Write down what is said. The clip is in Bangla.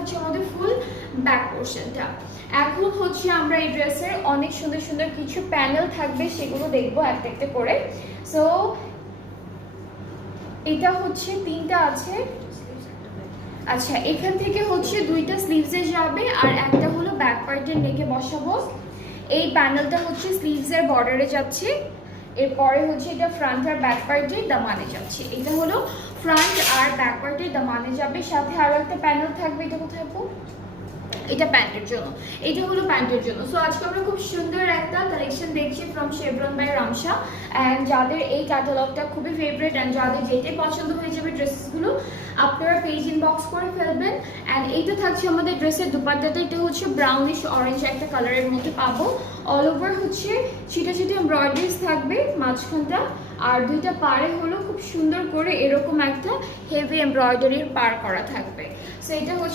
থাকছে আমাদের ফুল ব্যাক পোর্শনটা। এখন হচ্ছে আমরা এই ড্রেসের অনেক সুন্দর সুন্দর কিছু প্যানেল থাকবে, সেগুলো দেখবো একটা একটা করে। সো এটা হচ্ছে 3টা আছে। আচ্ছা, এখান থেকে হচ্ছে 2টা স্লিভসে যাবে আর একটা হলো ব্যাক পার্টের নেকে বসাবো। এই প্যানেলটা হচ্ছে স্লিভসের বর্ডারে যাচ্ছে, এরপরে হচ্ছে এটা ফ্রন্ট আর ব্যাক পার্টের দামানে যাচ্ছে। এটা হলো ফ্রন্ট আর ব্যাক পার্টের দামানে যাবে, সাথে আরো একটা প্যানেল থাকবে। এটা কোথায় আপু? এটা প্যান্টের জন্য, এটা হলো প্যান্টের জন্য। সো আজকে আমরা খুব সুন্দর একটা কালেকশন দেখছি ফ্রম শেভরন বাই রামশা। অ্যান্ড যাদের এই ক্যাটালগটা খুবই ফেভারিট অ্যান্ড যাদের যেটাই পছন্দ হয়ে যাবে ড্রেসেসগুলো, আপনারা পেজ ইনবক্স করে ফেলবেন। অ্যান্ড এইটা থাকছে আমাদের ড্রেসের দুপাট্টাটা, এটা হচ্ছে ব্রাউনিশ অরেঞ্জ একটা কালারের মধ্যে পাবো। অল ওভার হচ্ছে ছিটা ছিটা এমব্রয়ডারিজ থাকবে মাঝখানটা, আর 2টা পাড়ে হলো খুব সুন্দর করে এরকম একটা হেভি এমব্রয়ডারির পার করা থাকবে। সো এটা হচ্ছে